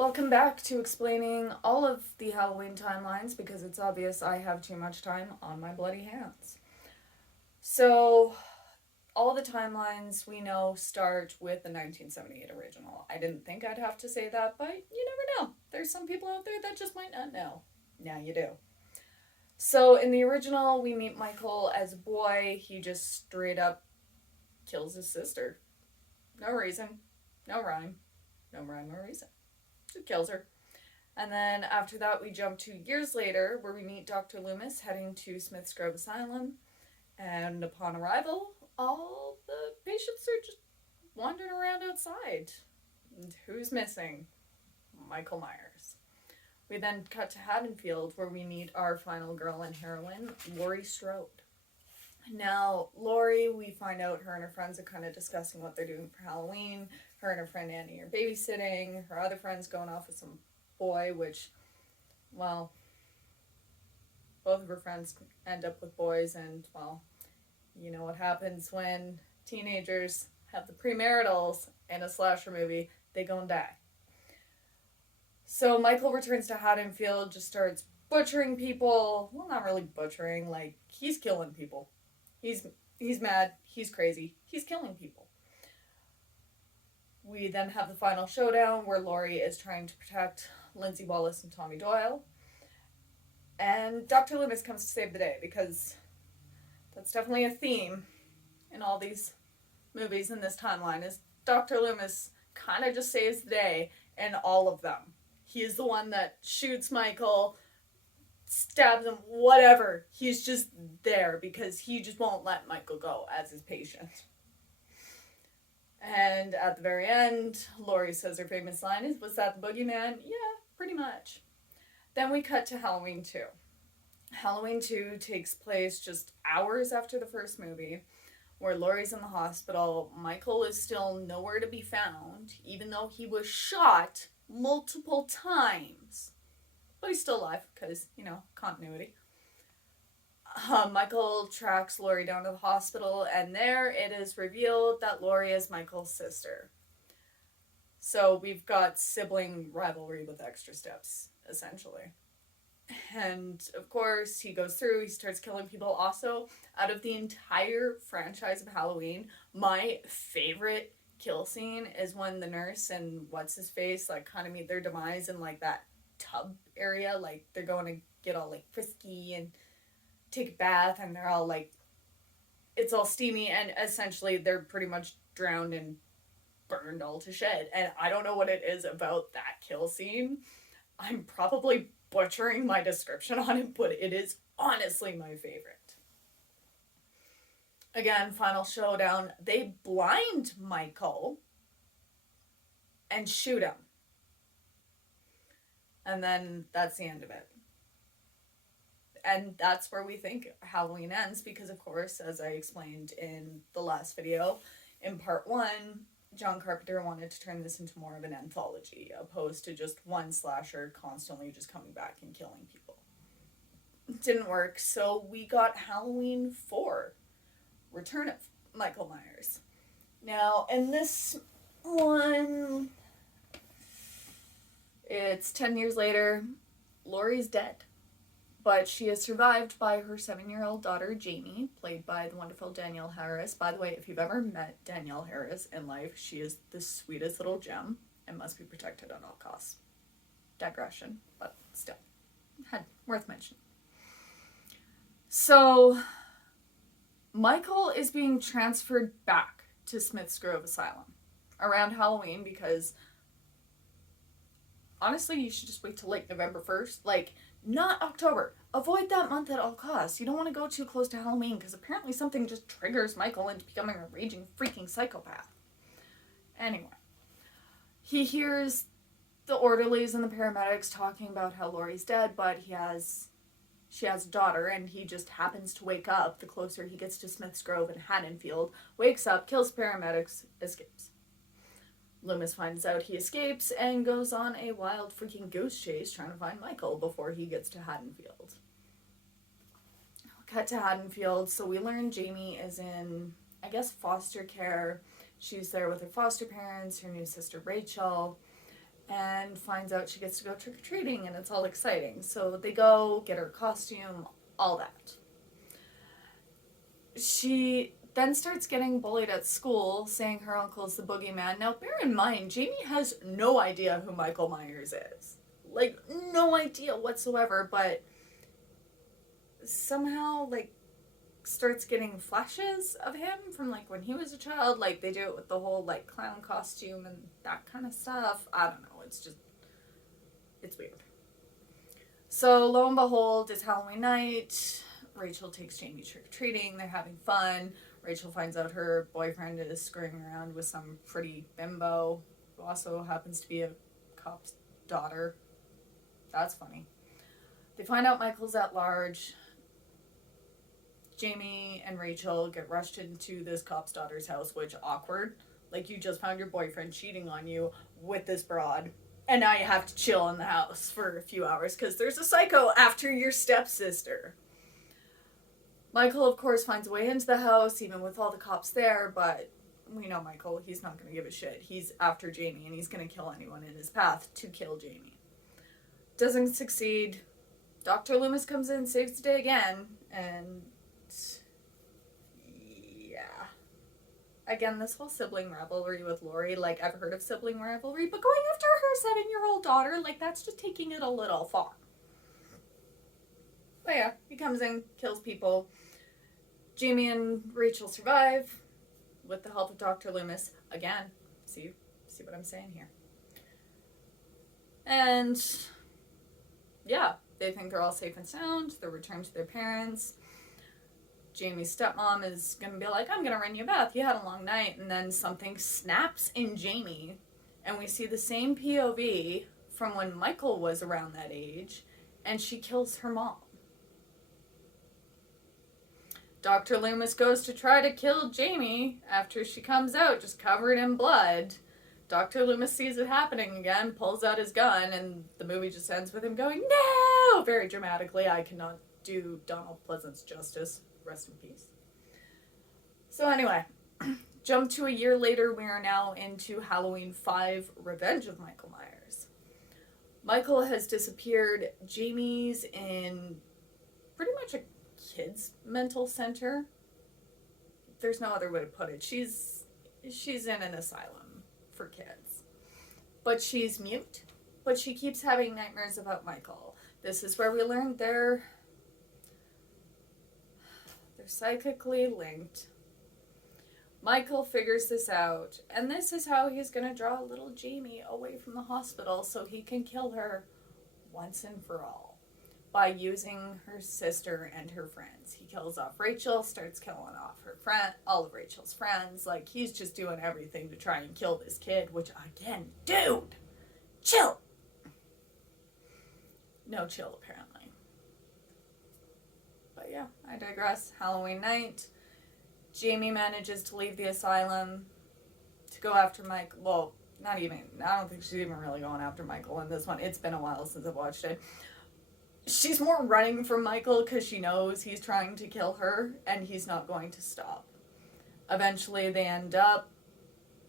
Welcome back to explaining all of the Halloween timelines because it's obvious I have too much time on my bloody hands. So, all the timelines we know start with the 1978 original. I didn't think I'd have to say that, but you never know. There's some people out there that just might not know. Now you do. So, in the original, we meet Michael as a boy. He just straight up kills his sister. No reason, no rhyme, no rhyme or reason. Just kills her. And then after that, we jump 2 years later, where we meet Dr. Loomis heading to Smith's Grove Asylum. And upon arrival, all the patients are just wandering around outside. And who's missing? Michael Myers. We then cut to Haddonfield, where we meet our final girl and heroine, Laurie Strode. Now, Laurie, we find out her and her friends are kind of discussing what they're doing for Halloween. Her and her friend Annie are babysitting. Her other friend's going off with some boy, which, well, both of her friends end up with boys, and, well, you know what happens when teenagers have the premaritals in a slasher movie. They go and die. So Michael returns to Haddonfield, just starts butchering people. Well, not really butchering, like, he's killing people. He's mad, he's crazy, he's killing people. We then have the final showdown where Laurie is trying to protect Lindsay Wallace and Tommy Doyle. And Dr. Loomis comes to save the day because that's definitely a theme in all these movies in this timeline is Dr. Loomis kind of just saves the day in all of them. He is the one that shoots Michael, stabs him, whatever. He's just there because he just won't let Michael go as his patient. And at the very end, Laurie says her famous line is, "Was that the boogeyman?" Yeah, pretty much. Then we cut to Halloween 2. Halloween 2 takes place just hours after the first movie, where Laurie's in the hospital. Michael is still nowhere to be found, even though he was shot multiple times. But he's still alive, because, continuity. Michael tracks Laurie down to the hospital, and there it is revealed that Laurie is Michael's sister. So we've got sibling rivalry with extra steps, essentially. And, of course, he goes through, he starts killing people. Also, out of the entire franchise of Halloween, my favorite kill scene is when the nurse and what's-his-face, kind of meet their demise in, that tub area. They're going to get all, frisky and take a bath, and they're all, it's all steamy, and essentially they're pretty much drowned and burned all to shed. And I don't know what it is about that kill scene. I'm probably butchering my description on it, but it is honestly my favorite. Again, final showdown. They blind Michael and shoot him. And then that's the end of it. And that's where we think Halloween ends because, of course, as I explained in the last video, in part 1, John Carpenter wanted to turn this into more of an anthology, opposed to just one slasher constantly just coming back and killing people. It didn't work, so we got Halloween 4, Return of Michael Myers. Now, in this one, it's 10 years later. Laurie's dead, but she is survived by her 7-year-old daughter, Jamie, played by the wonderful Danielle Harris. By the way, if you've ever met Danielle Harris in life, she is the sweetest little gem and must be protected at all costs. Digression, but still, worth mentioning. So, Michael is being transferred back to Smith's Grove Asylum around Halloween because, honestly, you should just wait till November 1st. Not October. Avoid that month at all costs. You don't want to go too close to Halloween because apparently something just triggers Michael into becoming a raging freaking psychopath. Anyway, he hears the orderlies and the paramedics talking about how Laurie's dead, but she has a daughter, and he just happens to wake up the closer he gets to Smith's Grove and Haddonfield, wakes up, kills paramedics, escapes. Loomis finds out he escapes and goes on a wild freaking goose chase trying to find Michael before he gets to Haddonfield. Cut to Haddonfield, so we learn Jamie is in, I guess, foster care. She's there with her foster parents, her new sister Rachel, and finds out she gets to go trick-or-treating, and it's all exciting. So they go, get her costume, all that. She then starts getting bullied at school, saying her uncle's the boogeyman. Now, bear in mind, Jamie has no idea who Michael Myers is. Like, no idea whatsoever, but somehow, like, starts getting flashes of him from, like, when he was a child. Like, they do it with the whole, like, clown costume and that kind of stuff. I don't know. It's just, it's weird. So, lo and behold, it's Halloween night. Rachel takes Jamie trick-or-treating. They're having fun. Rachel finds out her boyfriend is screwing around with some pretty bimbo who also happens to be a cop's daughter. That's funny. They find out Michael's at large. Jamie and Rachel get rushed into this cop's daughter's house, which, awkward. Like, you just found your boyfriend cheating on you with this broad, and now you have to chill in the house for a few hours because there's a psycho after your stepsister. Michael, of course, finds a way into the house, even with all the cops there, but we know Michael, he's not going to give a shit. He's after Jamie, and he's going to kill anyone in his path to kill Jamie. Doesn't succeed. Dr. Loomis comes in, saves the day again, and yeah. Again, this whole sibling rivalry with Laurie, like, I've heard of sibling rivalry, but going after her 7-year-old daughter, like, that's just taking it a little far. But yeah, he comes in, kills people. Jamie and Rachel survive with the help of Dr. Loomis. Again, see what I'm saying here. And yeah, they think they're all safe and sound. They're returned to their parents. Jamie's stepmom is going to be like, I'm going to run you a bath. You had a long night. And then something snaps in Jamie. And we see the same POV from when Michael was around that age. And she kills her mom. Dr. Loomis goes to try to kill Jamie after she comes out just covered in blood. Dr. Loomis sees it happening again, pulls out his gun, and the movie just ends with him going, no! Very dramatically. I cannot do Donald Pleasance justice. Rest in peace. So anyway, jump to a year later, we are now into Halloween 5, Revenge of Michael Myers. Michael has disappeared. Jamie's in pretty much a kid's mental center. There's no other way to put it. She's in an asylum for kids. But she's mute. But she keeps having nightmares about Michael. This is where we learned they're psychically linked. Michael figures this out, and this is how he's going to draw little Jamie away from the hospital so he can kill her once and for all by using her sister and her friends. He kills off Rachel, starts killing off her friend, all of Rachel's friends. Like, he's just doing everything to try and kill this kid, which, again, dude, chill. No chill, apparently. But yeah, I digress. Halloween night, Jamie manages to leave the asylum to go after Mike. Well, not even. I don't think she's even really going after Michael in this one. It's been a while since I've watched it. She's more running from Michael because she knows he's trying to kill her and he's not going to stop. Eventually they end up,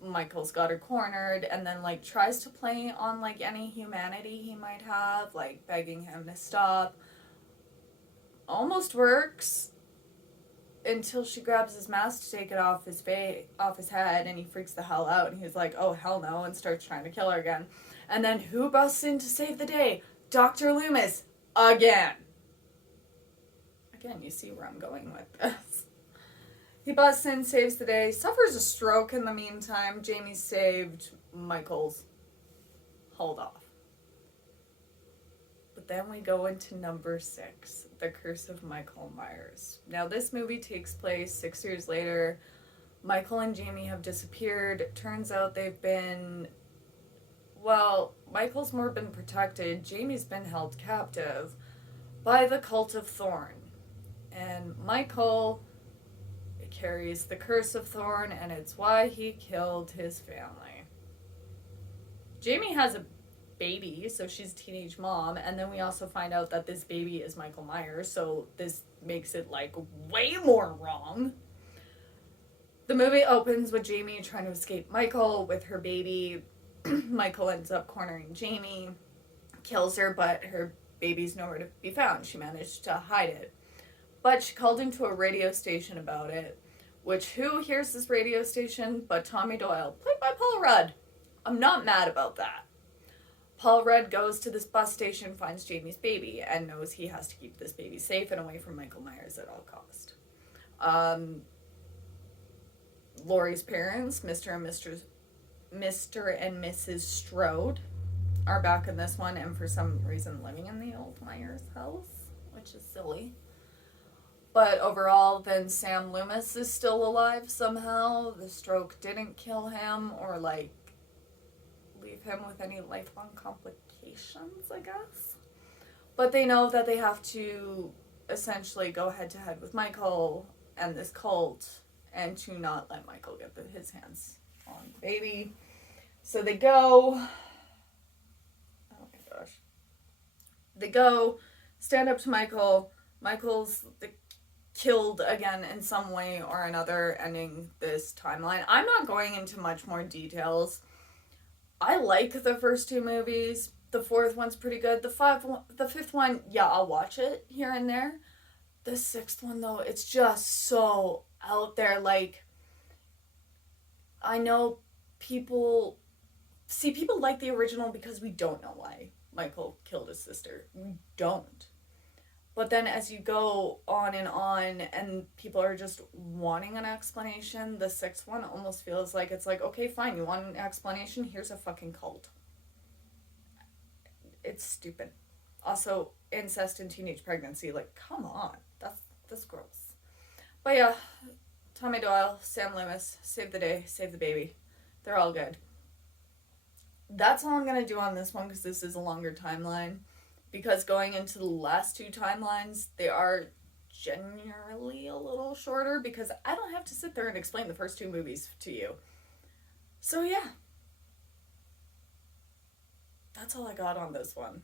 Michael's got her cornered and then, like, tries to play on, like, any humanity he might have, like begging him to stop. Almost works until she grabs his mask to take it off his head, and he freaks the hell out, and he's like, oh, hell no, and starts trying to kill her again. And then who busts in to save the day? Dr. Loomis. Again, you see where I'm going with this. He busts in, saves the day, suffers a stroke in the meantime. Jamie's saved. Michael's hauled off. But then we go into number 6, The Curse of Michael Myers. Now, this movie takes place 6 years later. Michael and Jamie have disappeared. Turns out they've been... Well, Michael's more been protected. Jamie's been held captive by the Cult of Thorn. And Michael carries the Curse of Thorn, and it's why he killed his family. Jamie has a baby, so she's a teenage mom, and then we also find out that this baby is Michael Myers, so this makes it, like, way more wrong. The movie opens with Jamie trying to escape Michael with her baby. Michael ends up cornering Jamie, kills her, but her baby's nowhere to be found. She managed to hide it. But she called into a radio station about it, which who hears this radio station but Tommy Doyle, played by Paul Rudd. I'm not mad about that. Paul Rudd goes to this bus station, finds Jamie's baby, and knows he has to keep this baby safe and away from Michael Myers at all cost. Laurie's parents, Mr. and Mrs. Strode, are back in this one, and for some reason living in the old Myers house, which is silly. But overall, then Sam Loomis is still alive somehow. The stroke didn't kill him or, like, leave him with any lifelong complications, I guess. But they know that they have to essentially go head to head with Michael and this cult and to not let Michael get his hands on the baby. So they go. Oh my gosh. They go, stand up to Michael. Michael's killed again in some way or another, ending this timeline. I'm not going into much more details. I like the first two movies. The fourth one's pretty good. The fifth one, yeah, I'll watch it here and there. The sixth one, though, it's just so out there. Like, I know people like the original because we don't know why Michael killed his sister. We don't. But then as you go on and people are just wanting an explanation, the sixth one almost feels like it's like, okay, fine, you want an explanation? Here's a fucking cult. It's stupid. Also, incest and teenage pregnancy, like, come on. That's gross. But yeah, Tommy Doyle, Sam Loomis, save the day, save the baby. They're all good. That's all I'm going to do on this one because this is a longer timeline. Because going into the last two timelines, they are generally a little shorter because I don't have to sit there and explain the first two movies to you. So yeah. That's all I got on this one.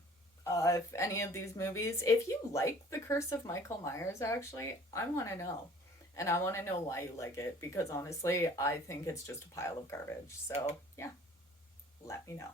If any of these movies, if you like The Curse of Michael Myers, actually, I want to know. And I want to know why you like it because honestly, I think it's just a pile of garbage. So yeah, let me know.